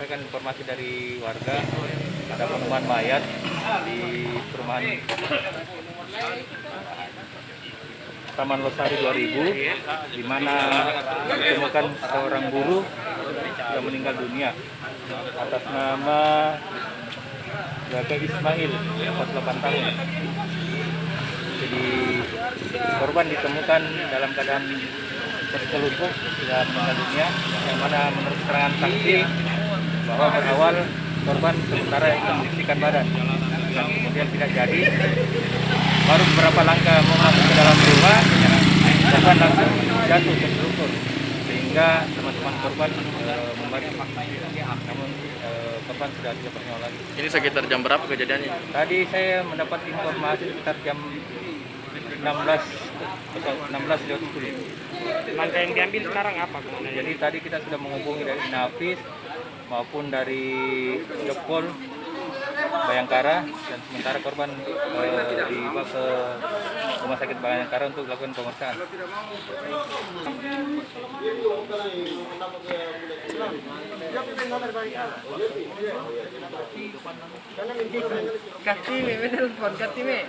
Saya kan informasi dari warga ada penemuan mayat di perumahan Taman Losari 2000 di mana ditemukan seorang guru yang meninggal dunia atas nama Jaga Ismail 48 tahun. Jadi korban ditemukan dalam keadaan tercelupuk dan meninggal dunia, yang mana menurut keterangan saksi bahwa berawal korban sementara membersihkan badan dan kemudian tidak jadi, baru beberapa langkah mau masuk ke dalam rumah korban langsung jatuh tercelupuk sehingga teman-teman korban membantu, namun korban sudah tidak bernyawa lagi. Ini sekitar jam berapa kejadiannya? Tadi saya mendapat informasi sekitar jam 16:10. Langkah yang diambil sekarang apa? Jadi tadi kita sudah menghubungi dari Nafis maupun dari Jepol Bayangkara, dan sementara korban dibawa ke Rumah Sakit Bayangkara untuk dilakukan pemeriksaan. Katime, bener telepon Katime.